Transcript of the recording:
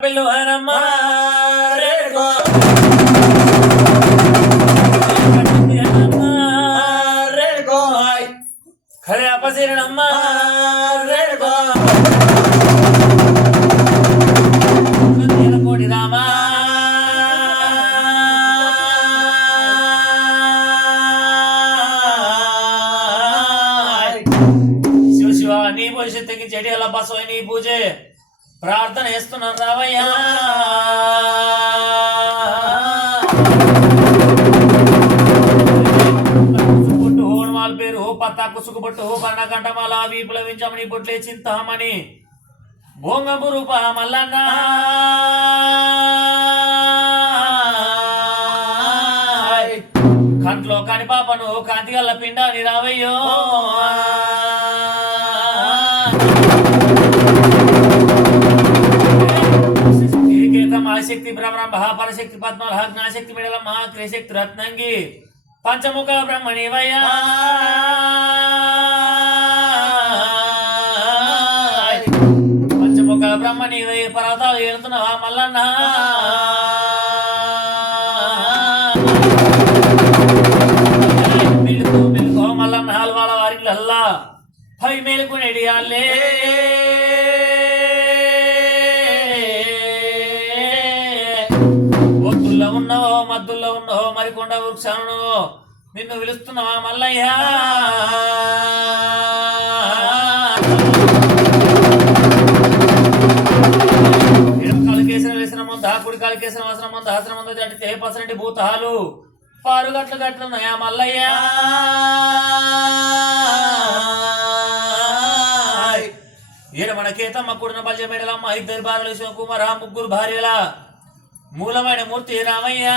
பில்லுவர மாறேகோ खरे आपस नम्मा கோடி ராமா சிவசிவா நீ போய் சித்துக்கு செடி எல்லாம் பசுவை நீ பூஜை ప్రార్థన చేస్తున్నాను రావయ్యా. హోన్మాల పేరు హో పత్తా కుసుగుబొట్టు హో పర్ణకంఠమాల విప్లవించమని బొట్లే చింతామని భోంగము రూప మల్లన్న. కంట్లో కనిపాపను కాంతిగల్ల పిండాని రావయ్యో. శక్తి భ్రమరం మహాపరశక్తి పద్మల జ్ఞాశక్తి మిడల మహాక్రియశక్తి రత్నంగి పంచముఖ బ్రహ్మణి బ్రహ్మణివయ్యా పంచముఖ బ్రహ్మణివై పర్వతాలు ఏడుతున్నావా మల్లన్న మెలుకు మెలుకు మల్లన్న హల్వాల వారికి అల్లా పై మేలుకునేడి అల్లే ఉన్నావో మద్దుల్లో ఉన్నావో మరికొండ వృక్షాలను నిన్ను పిలుస్తున్నావా మల్లయ్య? ఎడమకాలు వేసిన కుడి కాలు కేసిన వసన మంద హసన మంద జడితే భూతాలు. పారుగట్లు గట్లున్నాయా మల్లయ్య? మన కేతమ్మ కూడిన బల్జ మేడలమ్మ ఇద్దరు భార్యలు శివకుమార ముగ్గురు భార్యల మూలమైన మూర్తి రామయ్యా?